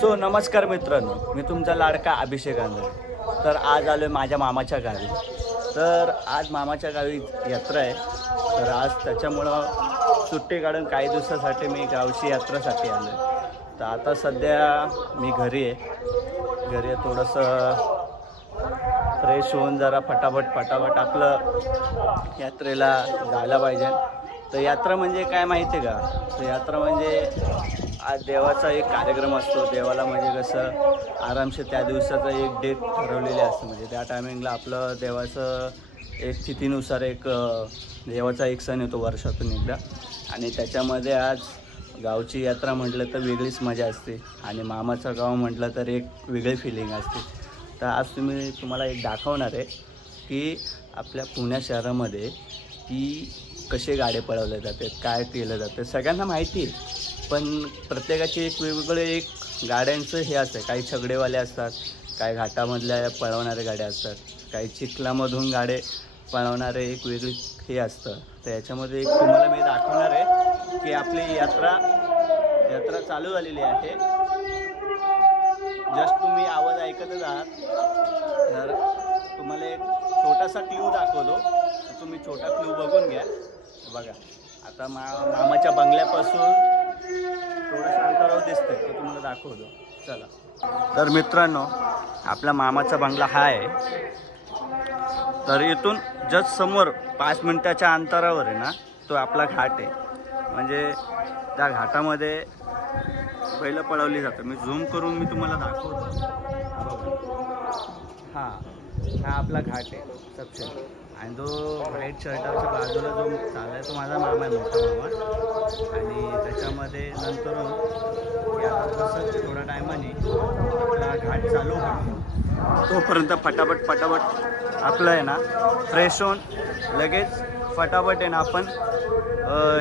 So नमस्कार मित्रांनो, मी तुमचा लाडका अभिषेक आंधळे। तर आज आलो माझ्या मामाच्या गावी। तर आज मामाच्या गावी यात्रा आहे। तर आज त्याच्यामुळं सुट्टी काढून काही दिवसासाठी मी गावची यात्रेसाठी आलो। तर आता सध्या मी घरी आहे थोडंसं फ्रेश होऊन जरा फटाफट आपलं यात्रेला जायला पाहिजे। तर यात्रा म्हणजे काय माहिती आहे का? तर यात्रा म्हणजे आज देवाचा एक कार्यक्रम असतो। देवाला म्हणजे कसं आरामशीर त्या दिवसाचा एक डेट ठरवलेली असते, म्हणजे त्या टायमिंगला आपलं देवाचं एक तिथीनुसार एक देवाचा एक सण येतो वर्षातून एकदा। आणि त्याच्यामध्ये आज गावची यात्रा म्हटलं तर वेगळीच मजा असते आणि मामाचं गाव म्हटलं तर एक वेगळी फिलिंग असते। तर आज तुम्हाला एक दाखवणार आहे की आपल्या पुणे शहरामध्ये की कसे गाडे पळवले जातात, काय केलं जातं, सगळ्यांना माहिती आहे। पण प्रत्येकाची एक वेगवेगळे एक गाड्यांचं हे असतं, काही छगडेवाले असतात, काही घाटामधल्या पळवणारे गाड्या असतात, काही चिखलामधून गाडे पळवणारे एक वेगळी हे असतं। तर याच्यामध्ये एक तुम्हाला मी दाखवणार आहे की आपली यात्रा चालू झालेली आहे। जस्ट तुम्ही आवाज ऐकतच आहात। तर तुम्हाला एक छोटासा क्लू दाखवतो, तुम्ही छोटा क्लू बघून घ्या। बघा आता मामाच्या बंगल्यापासून थोडंसं अंतरावर दिसतंय, तर तुम्हाला दाखवतो, चला। तर मित्रांनो, आपला मामाचा बंगला हा आहे। तर इथून जस्ट समोर 5 मिनिटाच्या अंतरावर आहे ना, तो आपला घाट आहे। म्हणजे त्या घाटामध्ये बैल पळवली जातं। मी झूम करून मी तुम्हाला दाखवतो। हा आपला घाट आहे सबसे, आणि जो व्हाईट शर्टाच्या बाजूला जो चाललाय तो माझा मामा आहे, मोठा मामा। आणि त्याच्यामध्ये नंतरून कसं थोड्या टायमाने आपला घाट चालू होतो, तोपर्यंत फटाफट आपलं आहे ना फ्रेश होऊन लगेच फटाफट आहे ना आपण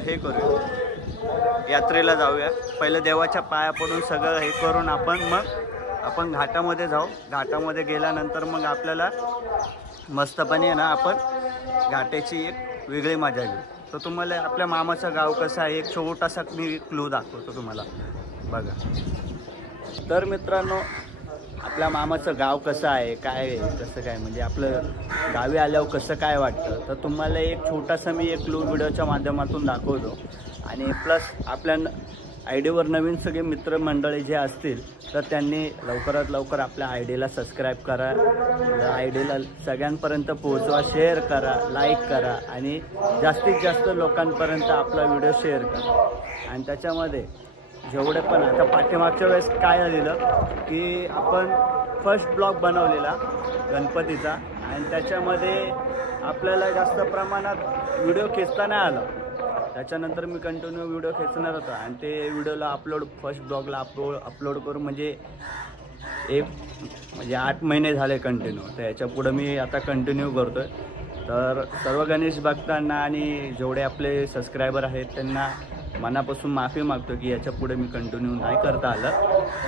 हे करूया, यात्रेला जाऊया। पहिलं देवाच्या पाया पडून सगळं हे करून आपण घाटामध्ये जाऊ। घाटामध्ये गेल्यानंतर मग आपल्याला मस्तपणे ना आपण घाटाची एक वेगळी मजा घेऊ। तर तुम्हाला आपल्या मामाचं गाव कसं आहे एक छोटासा मी क्लू दाखवतो तुम्हाला, बघा। तर मित्रांनो, आपल्या मामाचं गाव कसं आहे, काय कसं काय म्हणजे आपलं गावी आल्यावर कसं काय वाटतं, तर तुम्हाला एक छोटासा मी एक क्लू व्हिडिओच्या माध्यमातून दाखवतो। आणि प्लस आपल्या आयडीवर नवीन सगळे मित्रमंडळी जे असतील तर त्यांनी लवकरात लवकर आपल्या आयडीला सबस्क्राईब करा, आयडीला सगळ्यांपर्यंत पोहोचवा, शेअर करा, लाईक करा आणि जास्तीत जास्त लोकांपर्यंत आपला व्हिडिओ शेअर करा। आणि त्याच्यामध्ये जेवढे पण आता पाठीमागच्या वेळेस काय झालेलं की आपण फर्स्ट ब्लॉग बनवलेला गणपतीचा, आणि त्याच्यामध्ये आपल्याला जास्त प्रमाणात व्हिडिओ खेचता नाही आला। त्याच्यानंतर मी कंटिन्यू व्हिडिओ खेचणार होता आणि ते व्हिडिओला फर्स्ट ब्लॉगला अपलोड करून म्हणजे 8 महिने झाले कंटिन्यू। तर याच्या पुढं मी आता कंटिन्यू करतो आहे। तर सर्व गणेश भक्तांना आणि जेवढे आपले सबस्क्रायबर आहेत त्यांना मनापासून माफी मागतो की याच्या पुढे मी कंटिन्यू नाही करता आलं।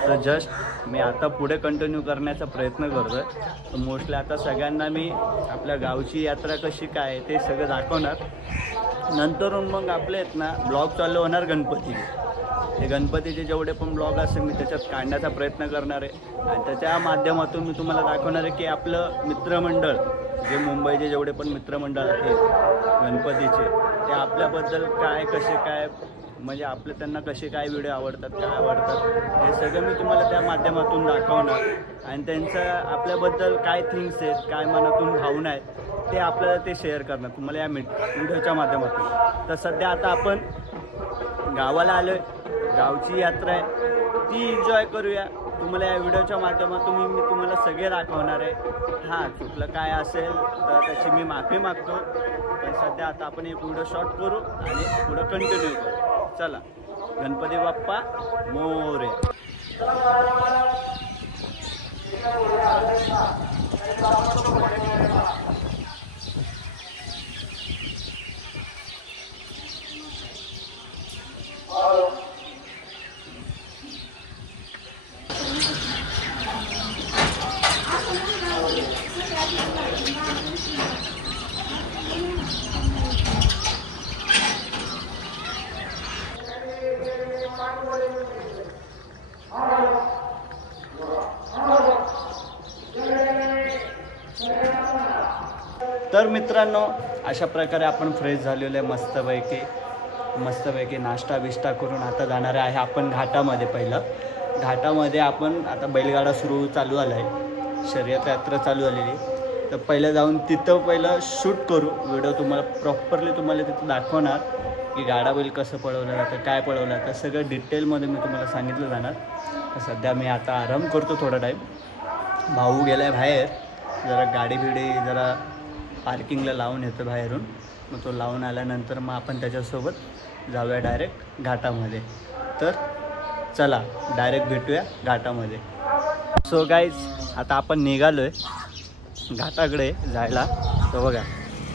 तर जस्ट मी आता पुढे कंटिन्यू करण्याचा प्रयत्न करतो आहे। तर मोस्टली आता सगळ्यांना मी आपल्या गावची यात्रा कशी काय ते सगळं दाखवणार। नंतरून मग आपले आहेत ना ब्लॉग चालू होणार गणपतीचे। ते गणपतीचे जेवढे पण ब्लॉग असतील मी त्याच्यात काढण्याचा प्रयत्न करणार आहे। आणि त्याच्या माध्यमातून मी तुम्हाला दाखवणार आहे की आपलं मित्रमंडळ जे मुंबईचे जेवढे पण मित्रमंडळ आहेत गणपतीचे, ते आपल्याबद्दल काय कसे काय म्हणजे त्यांना कसे काय व्हिडिओ आवडतात, काय आवडतात, हे सगळं मी तुम्हाला त्या माध्यमातून दाखवणार। आणि त्यांचं आपल्याबद्दल काय थिंग्स आहेत, काय मनातून भावना आहेत ते आपल्याला ते शेअर करणार तुम्हाला या व्हिडिओच्या माध्यमातून। तर सध्या आता आपण गावाला आलो आहे, गावची यात्रा आहे ती एन्जॉय करूया। तुम्हाला या व्हिडिओच्या माध्यमातून मी तुम्हाला सगळे दाखवणार आहे। हां, चुकलं काय असेल तर त्याची मी माफी मागतो। पण सध्या आता आपण एक व्हिडिओ शॉट करू आणि पुढं कंटिन्यू करू, चला। गणपती बाप्पा मोरया। तर मित्रांनो, अशा प्रकारे आपण फ्रेश झालेलो आहे मस्तपैकी नाश्ता बिष्टा करून आता जाणार आहे आपण घाटामध्ये. पहिलं घाटामध्ये आपण आता बैलगाडा चालू आला आहे, शर्यत यात्रा चालू आलेली. तर पहिलं जाऊन तिथं पहिलं शूट करू व्हिडिओ, तुम्हाला प्रॉपरली तुम्हाला तिथं दाखवणार की गाडा बैल कसं पळवलं जातं, काय पळवलं जातं, सगळं डिटेलमध्ये मी तुम्हाला सांगितलं जाणार. तर सध्या मी आता आराम करतो थोडा टाईम. भाऊ गेला आहे बाहेर, जरा गाडी जरा पार्किंगला लावून येतो बाहेरून. मग तो लावून आल्यानंतर मग आपण त्याच्यासोबत जाऊया डायरेक्ट घाटामध्ये. तर चला डायरेक्ट भेटूया घाटामध्ये. सो गाईज, आता आपण निघालो आहे घाटाकडे जायला. तर बघा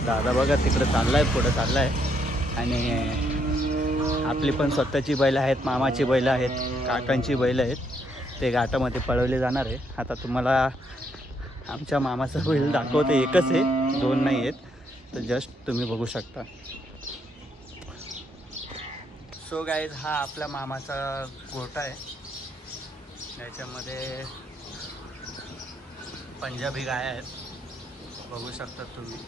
दादा बघा तिकडं चालला आहे, पुढं चालला आहे. आणि आपली पण स्वतःची बैलं आहेत, मामाची बैलं आहेत, काकांची बैलं आहेत. ते घाटामध्ये पळवले जाणार आहे. आता तुम्हाला आमच्या मामाचा बैल दाखवते, एकच आहे, दोन नाही आहेत. तर जस्ट तुम्ही बघू शकता. सो गाईज, हा आपल्या मामाचा गोठा आहे. याच्यामध्ये पंजाबी गाय आहेत, बघू शकता तुम्ही.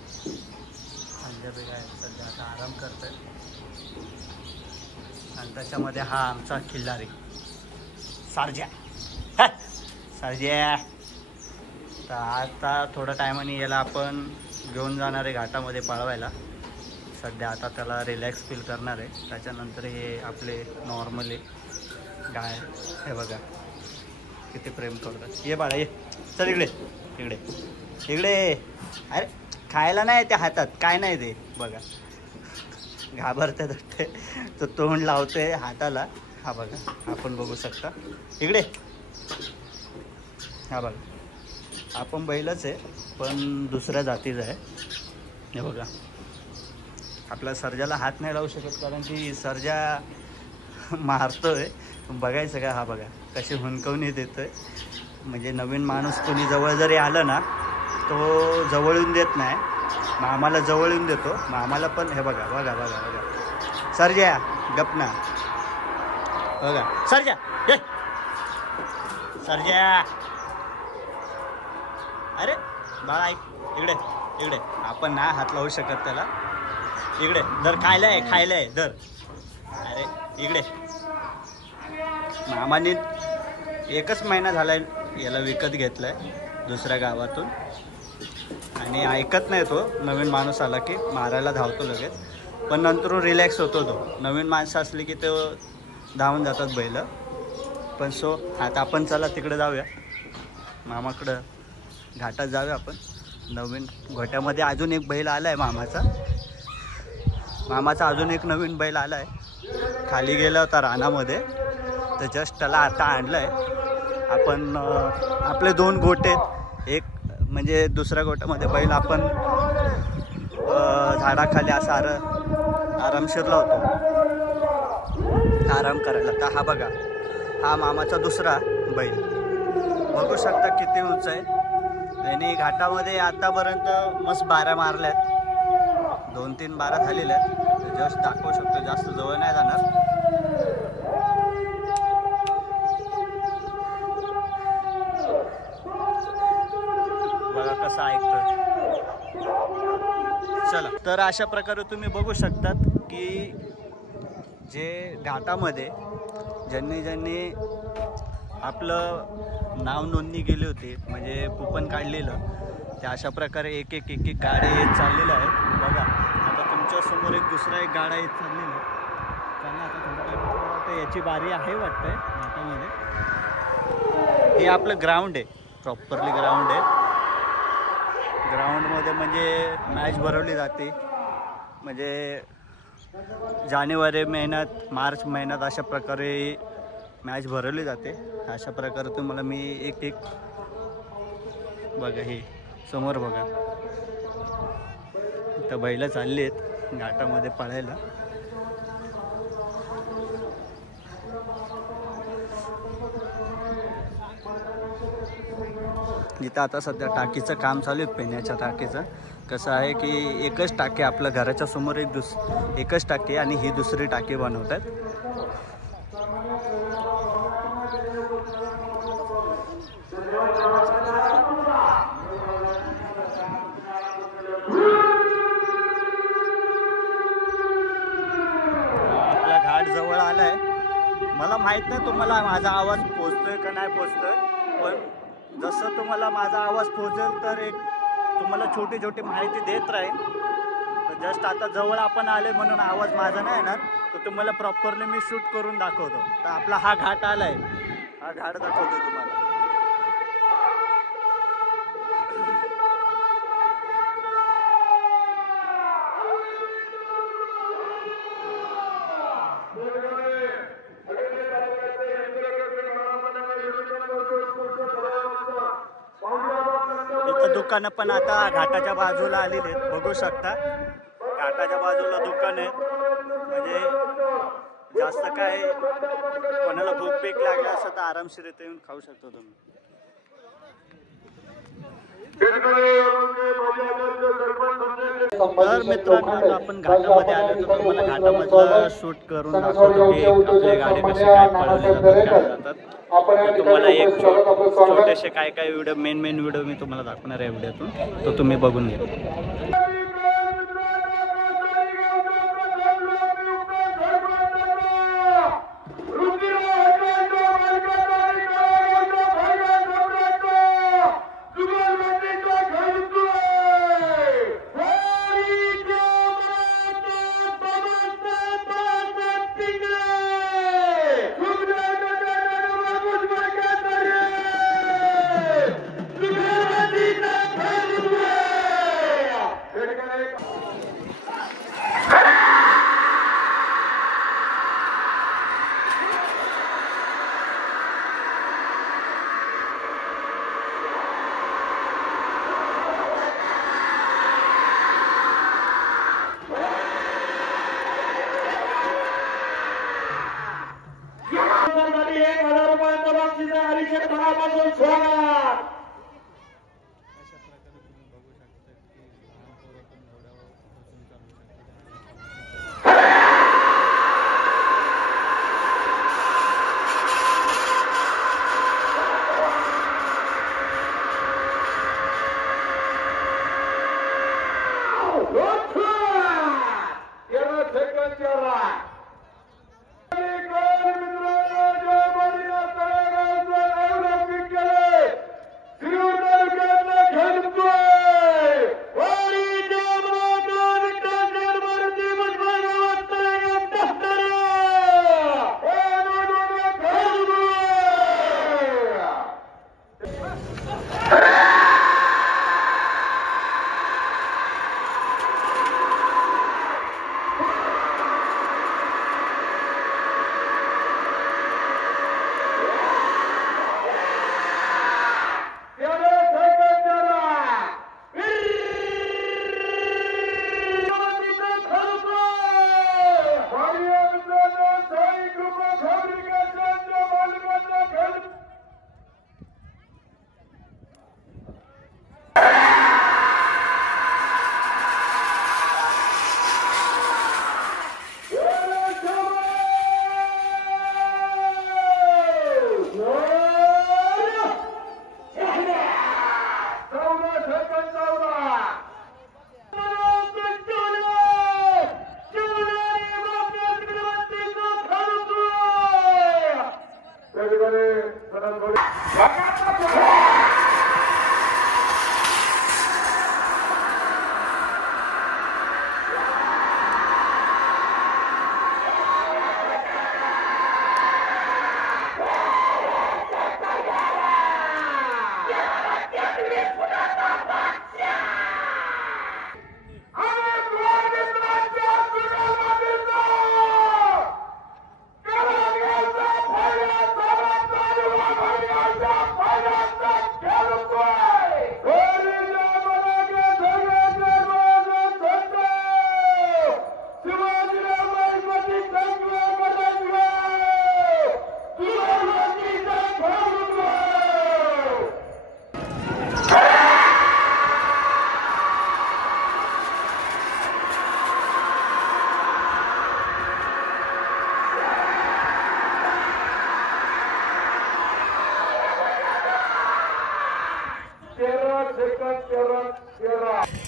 पंजाबी गाय सध्या आता आराम करतोय. आणि त्याच्यामध्ये हा आमचा खिल्लारी सारज्या. तर आता थोड्या टायमाने याला आपण घेऊन जाणार आहे घाटामध्ये पळवायला. सध्या आता त्याला रिलॅक्स फील करणार आहे. त्याच्यानंतर हे आपले नॉर्मली गाय, हे बघा किती प्रेम करतात. ये बाळा ये, चल इकडे इकडे इकडे. अरे खायला नाही त्या हातात, काय नाही ते बघा, घाबरतात ते. तो तोंड लावतोय हाताला. हा बघा, आपण बघू शकता इकडे. हा बघा, आपण बैलच आहे पण दुसऱ्या जातीचा आहे. हे बघा, आपल्या सर्जाला हात नाही लावू शकत कारण की सर्जा मारतोय. बघायचं का, हा बघा कशी हुंकवणी देतोय. म्हणजे नवीन माणूस कोणी जवळ जरी आलं ना, तो जवळ येऊन देत नाही, मामाला जवळ येऊन देतो. मामाला पण हे बघा बघा बघा बघा, सर्जा गपना बघा, सर्जा ये सर्जा. अरे बाळा इकडे इकडे, आपण ना हात लावू शकत त्याला. इकडे दर, खायला आहे दर. अरे इकडे, मामाने एकच महिना झाला आहे याला विकत घेतलं आहे दुसऱ्या गावातून. आणि ऐकत नाही तो, नवीन माणूस आला की मारायला धावतो लगेच. पण नंतर रिलॅक्स होतो तो. नवीन माणसं असली की तो धावून जातात बैल. पण सो आता आपण चला तिकडे जाऊया, मामाकडं घाटात जाऊया आपण. नवीन गोठ्यामध्ये अजून एक बैल आला आहे मामाचा अजून एक नवीन बैल आला आहे. खाली गेला होता रानामध्ये, तर जस्ट त्याला आता आणलं आहे आपण. आपले दोन गोटे आहेत, एक म्हणजे दुसऱ्या गोट्यामध्ये बैल आपण झाडाखाली असा आरामशीरला होतो आराम करायला. तर हा बघा, हा मामाचा दुसरा बैल, बघू शकता किती उंच आहे. आणि घाटामध्ये आतापर्यंत मस्त बाऱ्या मारल्यात, 2-3 बारा झालेल्या आहेत. जस्ट दाखवू शकतो, जास्त जवळ नाही जाणार. बघा कसं ऐकतोय. चला, तर अशा प्रकारे तुम्ही बघू शकतात की जे घाटामध्ये ज्यांनी आपलं नाव नोंदणी केली होती, म्हणजे कुपन काढलेलं, ते अशा प्रकारे एक एक गाड्या येत चाललेल्या आहेत. बघा आता तुमच्यासमोर दुसरा एक गाडा येत चाललेला आहे. त्यांना आता थोडं टाईम याची बारी आहे वाटतंय घाटामध्ये. हे आपलं ग्राउंड आहे, प्रॉपरली ग्राउंड आहे. ग्राउंडमध्ये म्हणजे मॅच भरवली जाते. म्हणजे जानेवारी महिन्यात, मार्च महिन्यात अशा प्रकारे मॅच भरवली जाते. अशा प्रकारे तुम्हाला मी एक बघा, हे समोर बघा, इथं बैलं चालली आहेत घाटामध्ये पळायला. इथं आता सध्या टाकीचं काम चालू आहे, पिण्याच्या टाकीचं. कसं आहे की एकच टाकी, आपल्या घराच्या समोर एकच टाकी, आणि ही दुसरी टाकी बनवतात. आपला घाट जवळ आलाय. मला माहित नाही तुम्हाला माझा आवाज पोचतोय का नाही पोचतोय, पण जसं तुम्हाला माझा आवाज पोचेल तर एक तुम्हाला छोटी छोटी माहिती देत राहील. तर जस्ट आता जवळ आपण आले म्हणून आवाज माझा नाही येणार, तर तुम्हाला प्रॉपरली मी शूट करून दाखवतो. तर आपला हा घाट आलाय, हा घाट दाखवतो तुम्हाला. इथं दुकानं पण आता घाटाच्या बाजूला आलेली आहेत, बघू शकता. घाटाच्या बाजूला दुकान आहे, म्हणजे जास्त काय कोणाला भूक बीक लागली असं तर आरामशीर इथे येऊन खाऊ शकतो तुम्ही. तर मित्रांनो आता आपण घाटामध्ये आलो, तर तुम्हाला घाटामधलं शूट करून दाखवतो की आपल्या गाडी कशी काय पळवली जातात. तर तुम्हाला एक छोटेसे काय काय व्हिडिओ मेन व्हिडिओ मी तुम्हाला दाखवणार आहे व्हिडिओतून, तो तुम्ही बघून घ्या.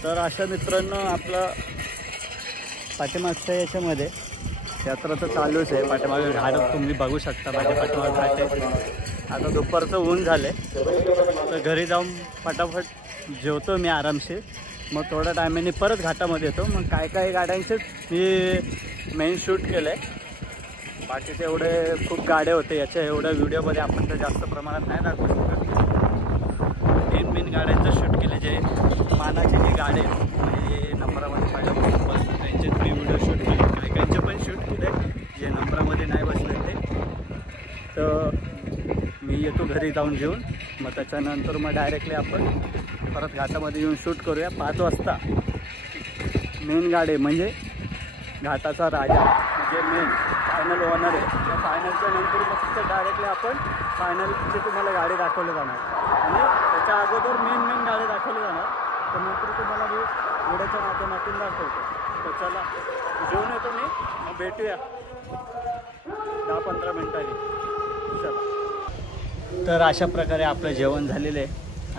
तर अशा मित्रांनो आपलं पाठीमागच्या याच्यामध्ये यात्रा तर चालूच आहे. पाठीमागे घाट तुम्ही बघू शकता. पाठीमागे घाट आहे. आता दुपारचं ऊन झालं आहे तर घरी जाऊन फटाफट जेवतो मी आरामशीर. मग थोड्या टायमाने परत घाटामध्ये येतो. मग काय काय गाड्यांचेच मी मेन शूट केलं आहे. बाकीचे एवढे खूप गाड्या होते याच्या एवढ्या व्हिडिओमध्ये आपण तर जास्त प्रमाणात नाही दाखवू शकत. मेन गाड्यांचं शूट केले जे मानाचे जे गाडे म्हणजे नंबरामध्ये पहिल्यापासून बसले त्यांचे मी व्हिडिओ शूट केले. काही काहींचे पण शूट केले जे नंबरामध्ये नाही बसले ते. तर मी येतो घरी जाऊन जेवून. मग त्याच्यानंतर मग डायरेक्टली आपण परत घाटामध्ये येऊन शूट करूया. 5 वाजता मेन गाडी म्हणजे घाटाचा राजा जे मेन फायनल ओनर आहे त्या फायनलच्या नंतर मग तिथं डायरेक्टली आपण फायनलची तुम्हाला गाडी दाखवली जाणार आणि त्याच्या अगोदर मेन गाडी दाखवली जाणार. तर नंतर तुम्हाला मी घोड्याच्या माध्यमातून दाखवतो. तर चला जेवून येतो मी. मग भेटूया 10-15 मिनटांनी. चला. तर अशा प्रकारे आपलं जेवण झालेलं आहे.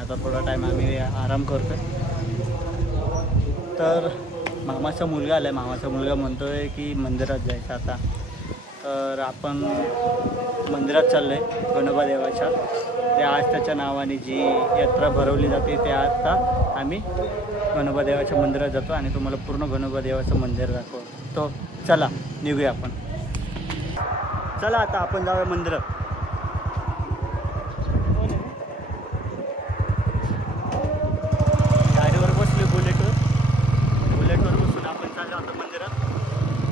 आता थोडा टाईम आम्ही आराम करतो आहे. तर मामाचा मुलगा आला आहे. मामाचा मुलगा म्हणतो आहे की मंदिरात जायचं आता. तर आपण मंदिरात चाललो आहे गणोबा देवाच्या. ते आज त्याच्या नावाने जी यात्रा भरवली जाते ते आता आम्ही गणोबा देवाच्या मंदिरात जातो आणि तुम्हाला पूर्ण गणोबा देवाचं मंदिर दाखवतो. तो चला निघूया आपण. चला आता आपण जाऊया मंदिरात. गाडीवर बसलो बुलेटवर बसून आपण चाललो आता मंदिरात.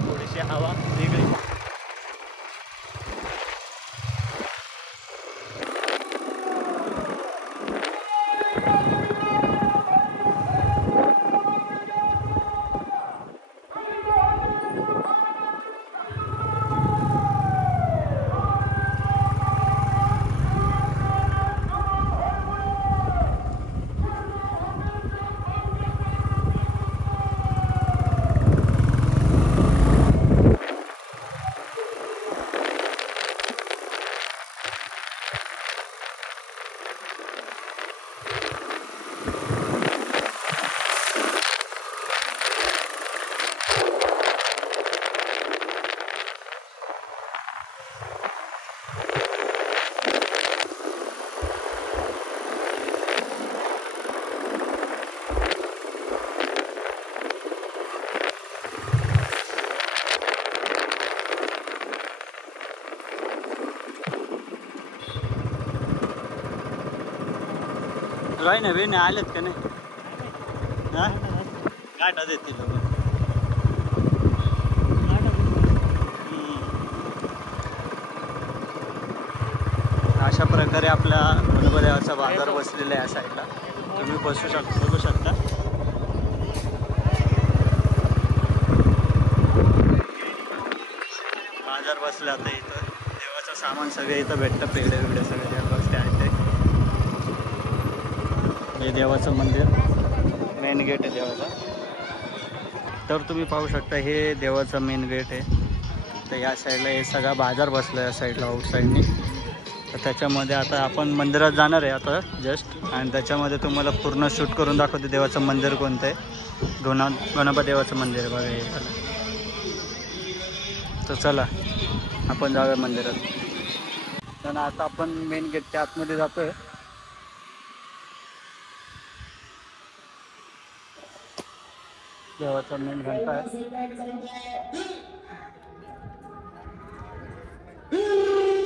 थोडीशी हवा वेगळी. राही ना वेळ आलेत का नाही. हां गाठात येतील. अशा प्रकारे आपल्या गणोबा देवाचा बाजार बसलेला आहे. या साईडला तुम्ही बघू शकता. बाजार बसला आता. इथं देवाचं सामान सगळे इथं भेटतं. पेढे बिडे सगळे ज्या गोष्टी आहेत ते. हे देवाचं मंदिर मेन गेट आहे देवाचा. तर तुम्ही पाहू शकता हे देवाचं मेन गेट आहे. तर या साईडला हे सगळा बाजार बसला आहे या साईडला आउट साईडनी. तर त्याच्यामध्ये आता आपण मंदिरात जाणार आहे आता जस्ट. आणि त्याच्यामध्ये तुम्हाला पूर्ण शूट करून दाखवते देवाचं मंदिर कोणतं आहे. गणोबा देवाचं मंदिर आहे बघा हे. तर चला आपण जाऊया मंदिरात. तर आता आपण मेन गेटच्या आतमध्ये जातो आहे. देवाचा मेन घंटा आहे.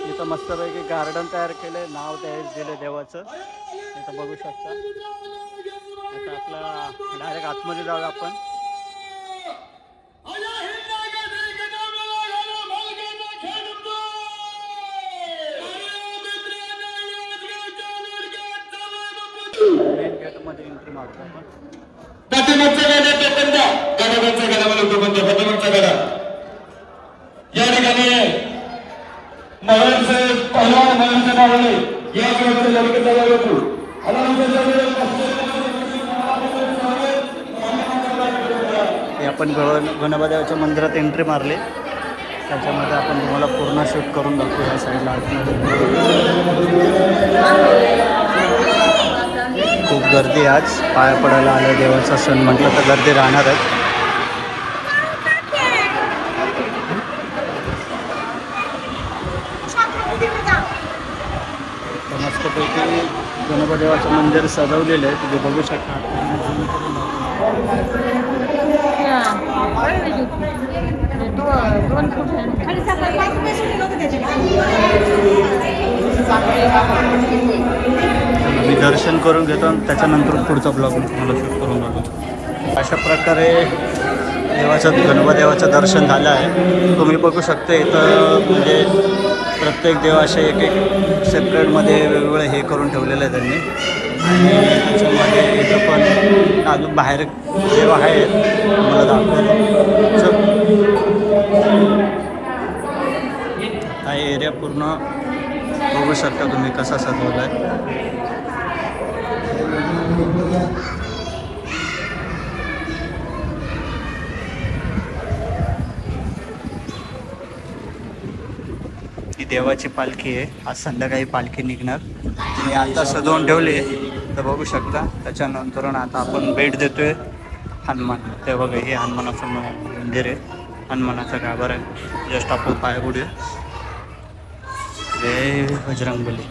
इथं मस्तपैकी गार्डन तयार केले. नाव त्यावेळेस दिले देवाचं. इथं बघू शकता. आता आपला डायरेक्ट आतमध्ये जाऊया आपण. मेन गेटमध्ये एंट्री मारतो आपण. पाठीमागचा गाडा टोकन द्या. गाडाचा गाडा मला टोकन द्या. पाठीमागचा गाडा या ठिकाणी महाराज पहिलवान महाराजांच्या नावाने या गावाचा लडके झाला होतो. आपण गणोबा देवाच्या मंदिरात एंट्री मारली. त्याच्यामध्ये आपण तुम्हाला पूर्ण शूट करून दाखवू. या साईडला आतमध्ये खूप गर्दी आज पाया पडायला आलं. देवाचा सण म्हटलं तर गर्दी राहणारच. मस्तपैकी गणपती देवाचं मंदिर सजवलेलं आहे, तुम्ही बघू शकता. मी दर्शन करून घेतो आणि त्याच्यानंतर पुढचा ब्लॉग मला शूट करून घेतो. अशा प्रकारे गणपती देवाचं दर्शन झालं आहे. तुम्ही बघू शकता इथं म्हणजे प्रत्येक देव असे एक एक सेपरेटमध्ये वेगवेगळे हे करून ठेवलेलं आहे त्यांनी. आणि त्याच्यामध्ये इथं पण अजून बाहेर देव आहेत मला दाखवतो. हा एरिया पूर्ण बघू शकता तुम्ही कसा सजवला आहे. ही देवाची पालखी आहे. आज संध्याकाळी पालखी निघणार. मी आता सजवून ठेवली तर बघू शकता. त्याच्यानंतर आता आपण भेट देतोय हनुमान. ते बघा हे हनुमानाचं मंदिर आहे. हनुमानाचा गाभारा आहे. जस्ट आपण पाया पडूया. जय बजरंगबली.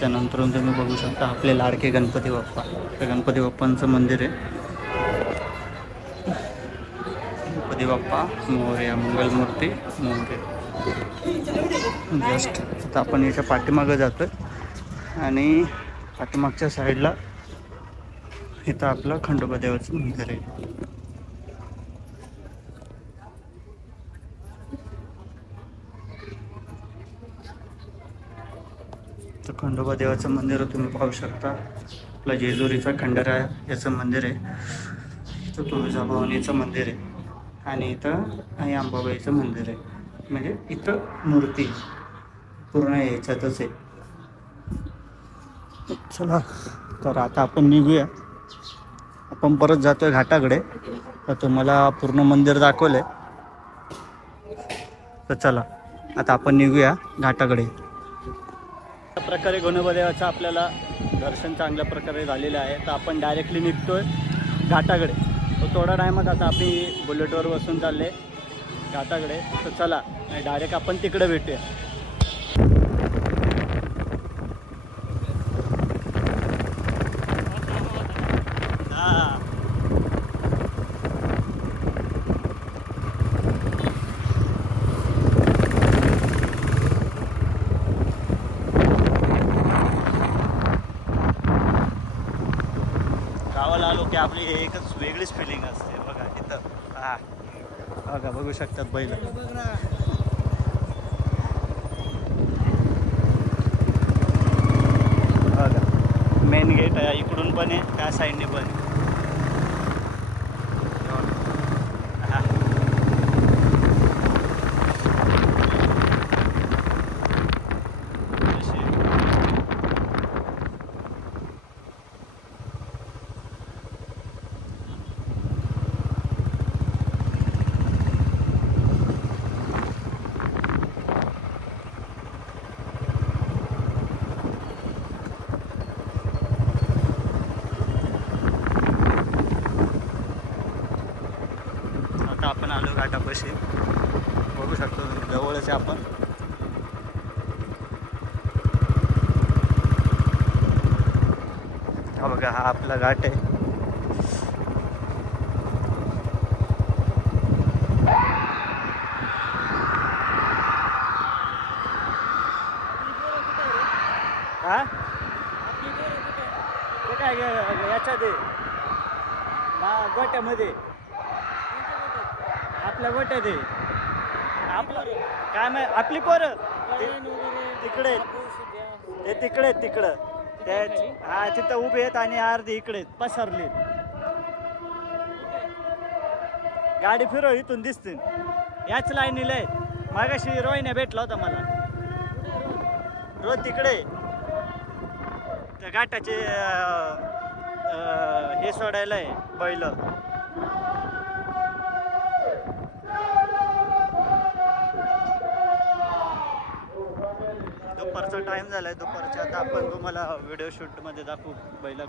त्यानंतर तुम्ही बघू शकता आपले लाडके गणपती बाप्पा. ते गणपती बाप्पांचं मंदिर आहे. गणपती बाप्पा मोरया, मंगलमूर्ती मोरया. जस्ट आता आपण याच्या पाठीमागं जातो आहे आणि पाठीमागच्या साईडला इथं आपलं खंडोबा देवाचं मंदिर आहे. तर खंडोबा देवाचं मंदिर तुम्ही पाहू शकता. आपलं जेजुरीचा खंडारा याचं मंदिर आहे. इथं तुळजाभवानीचं मंदिर आहे आणि इथं आई अंबाबाईचं मंदिर आहे. म्हणजे इथं मूर्ती पूर्ण याच्यातच आहे. चला तर आता आपण निघूया. आपण परत जातोय घाटाकडे. तर तुम्हाला पूर्ण मंदिर दाखवलंय. तर चला आता आपण निघूया घाटाकडे. अशा प्रकारे गणपती देवाचं आपल्याला दर्शन चांगल्या प्रकारे झालेलं आहे. तर आपण डायरेक्टली निघतोय घाटाकडे. तर थोडा टायमात आता आपण बुलेटवर बसून चालले घाटाकडे. तर चला डायरेक्ट आपण तिकडे भेटूया. गावाला आलो की आपली एकच वेगळीच फिलिंग असते. बघा इथं हा बघा बघू शकतात बैल. बघा मेन गेट आहे. इकडून पण आहे त्या साईडने पण आहे. आपण आलो घाटापाशी. बघू शकतो जवळच आपण. हा बघा हा आपला घाट आहे. हा ते काय याच्यात गोट्यामध्ये आपल्या गोट्यात आहे. आपलं काय माहिती आपली पोरं तिकडे ते तिकडे तिकडं त्या हा तिथं उभे आहेत आणि अर्धी इकडे पसरली. गाडी फिरव इथून दिसतील. याच लाईनीला आहेत. मागाशी रोहिण्या भेटला होता मला. रोज तिकडे त्या घाटाचे हे सोडायला आहे बैल. दुपारचा टाइम झालाय. दुपारच्या आता आपण तुम्हाला व्हिडिओ शूट मध्ये दाखवू बैला.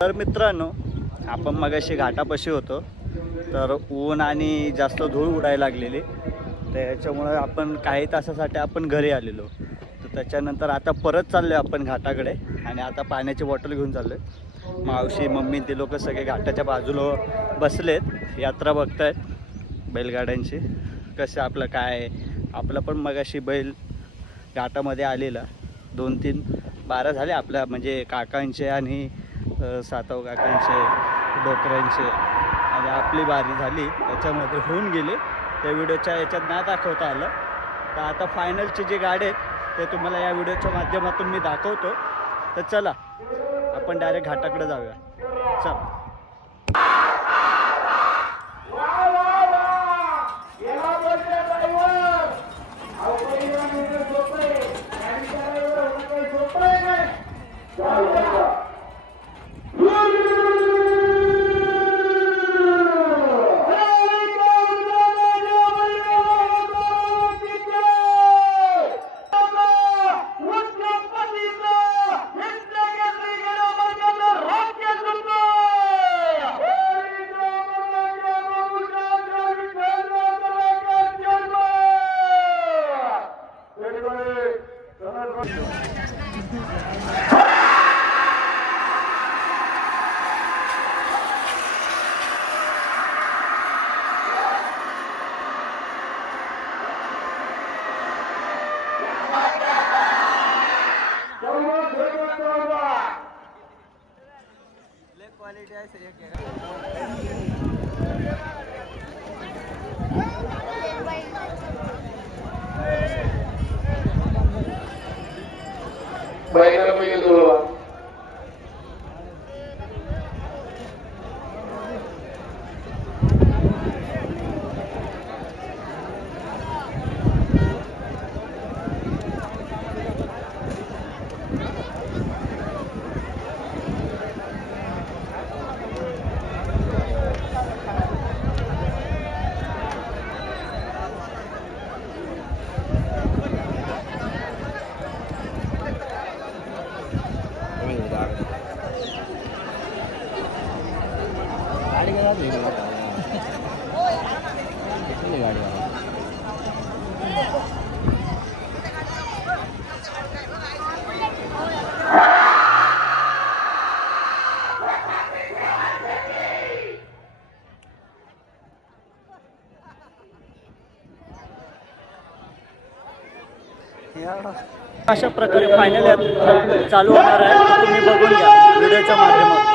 तर मित्रांनो, आपण मगाशी घाटापाशी होतो, तर ऊन आणि जास्त धूळ उडायला लागलेली, त्याच्यामुळे आपण काही तासासाठी आपण घरी आलेलो. तर त्याच्यानंतर आता परत चाललो आहे आपण घाटाकडे आणि आता पाण्याची बॉटल घेऊन चाललो आहे. मावशी मम्मी ते लोक सगळे घाटाच्या बाजूला बसलेत, यात्रा बघतायत बैलगाड्यांची. कसं आपलं काय, आपलं पण मगाशी बैल घाटामध्ये आलेला 2-3 बारा झाले आपल्या, म्हणजे काकांचे आणि सातव काकांचे, डोकऱ्यांचे, आणि आपली बारी झाली त्याच्यामध्ये होऊन गेले. त्या व्हिडिओच्या याच्यात नाही दाखवता आलं. तर आता फायनलचे जे गाडे आहेत ते तुम्हाला या व्हिडिओच्या माध्यमातून मी दाखवतो. तर चला आपण डायरेक्ट घाटाकडे जाऊया. चल. अशा प्रकारे फायनल चालू होणार आहे. तर तुम्ही बघून घ्या व्हिडिओच्या माध्यमातून.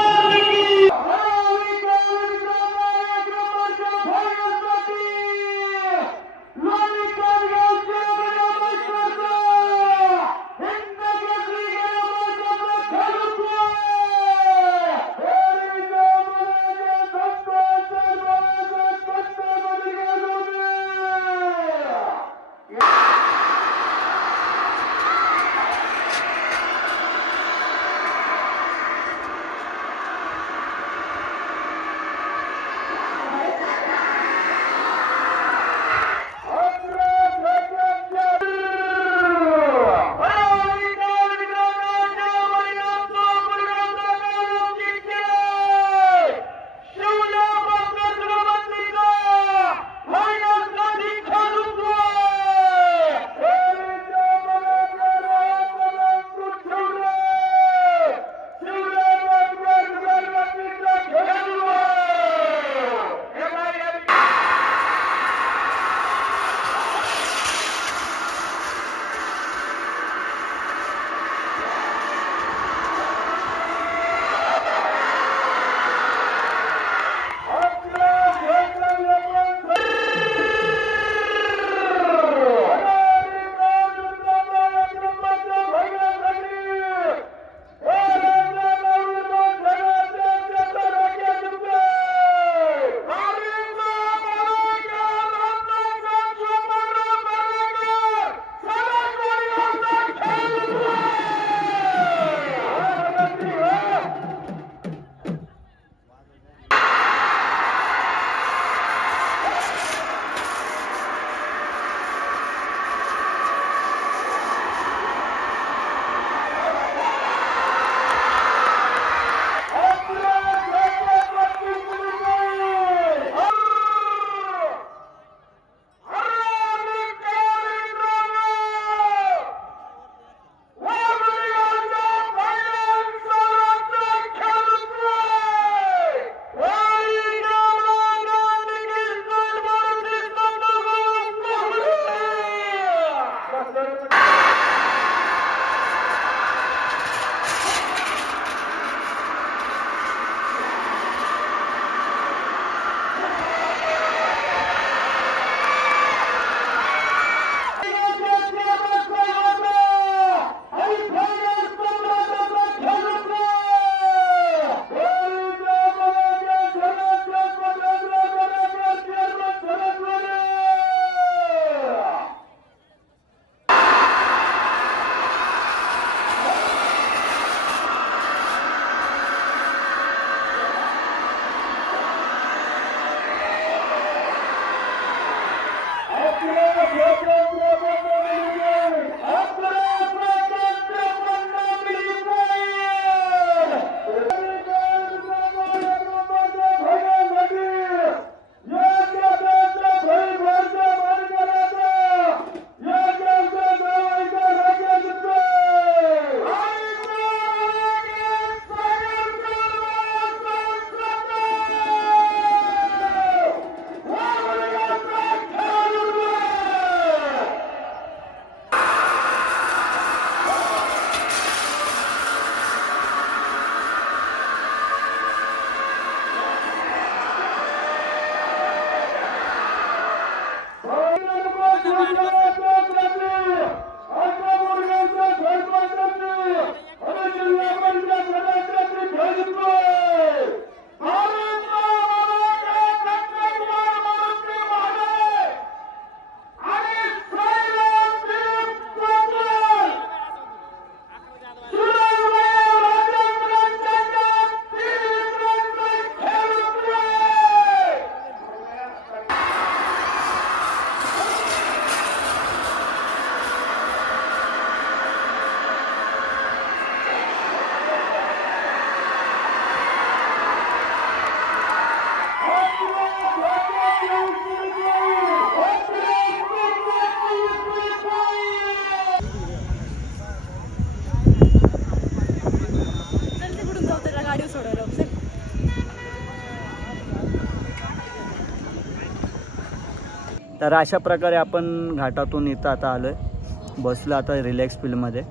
तर अशा प्रकारे आपण घाटातून इथं आता आलो आहे, बसलो आता रिलॅक्स फील्डमध्ये.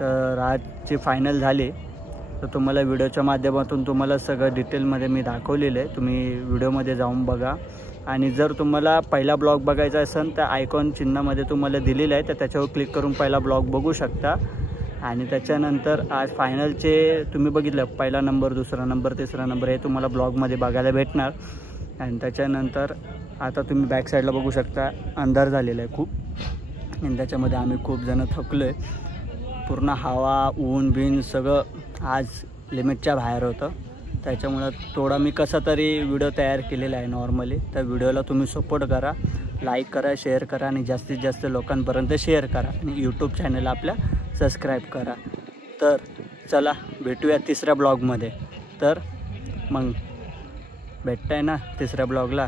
तर आजची फायनल झाली. तर तुम्हाला व्हिडिओच्या माध्यमातून तुम्हाला सगळं डिटेलमध्ये मी दाखवलेलं आहे. तुम्ही व्हिडिओमध्ये जाऊन बघा. आणि जर तुम्हाला पहिला ब्लॉग बघायचा असेल तर आयकॉन चिन्हामध्ये तुम्हाला दिलेलं आहे, तर त्याच्यावर क्लिक करून पहिला ब्लॉग बघू शकता. आणि त्याच्यानंतर आज फायनलचे तुम्ही बघितलं पहिला नंबर, दुसरा नंबर, तिसरा नंबर हे तुम्हाला ब्लॉगमध्ये बघायला भेटणार. आणि त्याच्यानंतर आता तुम्ही बॅक साईडला बघू शकता अंधार झालेला आहे खूप. आणि त्याच्यामध्ये आम्ही खूप जणं थकलो आहे. पूर्ण हवा, ऊन बिन सगळं आज लिमिटच्या बाहेर होतं. त्याच्यामुळं थोडा मी कसा तरी व्हिडिओ तयार केलेला आहे नॉर्मली. तर व्हिडिओला तुम्ही सपोर्ट करा, लाईक करा, शेअर करा आणि जास्तीत जास्त लोकांपर्यंत शेअर करा. आणि यूट्यूब चॅनल आपल्या सबस्क्राईब करा. तर चला भेटूया तिसऱ्या ब्लॉगमध्ये. तर मग भेटताय ना तिसऱ्या ब्लॉगला,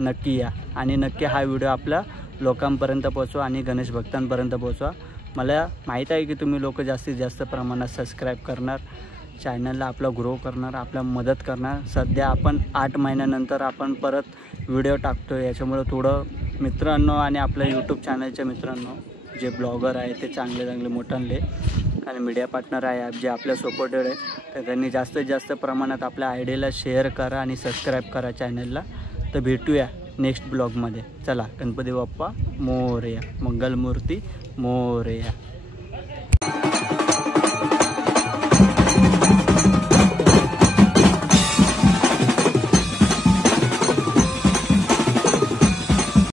नक्की या आणि नक्की हा व्हिडिओ आपल्या लोकांपर्यंत पोचवा आणि गणेश भक्तांपर्यंत पोचवा. मला माहीत आहे की तुम्ही लोक जास्तीत जास्त प्रमाणात सबस्क्राईब करणार, चॅनलला आपला ग्रो करणार, आपला मदत करणार. सध्या आपण 8 महिन्यानंतर आपण परत व्हिडिओ टाकतो आहे. याच्यामुळं थोडं मित्रांनो आणि आपल्या यूट्यूब चॅनलच्या मित्रांनो जे ब्लॉगर आहे ते चांगले मोठाले आणि मीडिया पार्टनर आहे जे आपल्या सपोर्टेड आहे, तर त्यांनी जास्तीत जास्त प्रमाणात आपल्या आयडियाला शेअर करा आणि सबस्क्राईब करा चॅनलला. तर भेटूया नेक्स्ट ब्लॉगमध्ये. चला, गणपती बाप्पा मोरया, मंगलमूर्ती मोरया.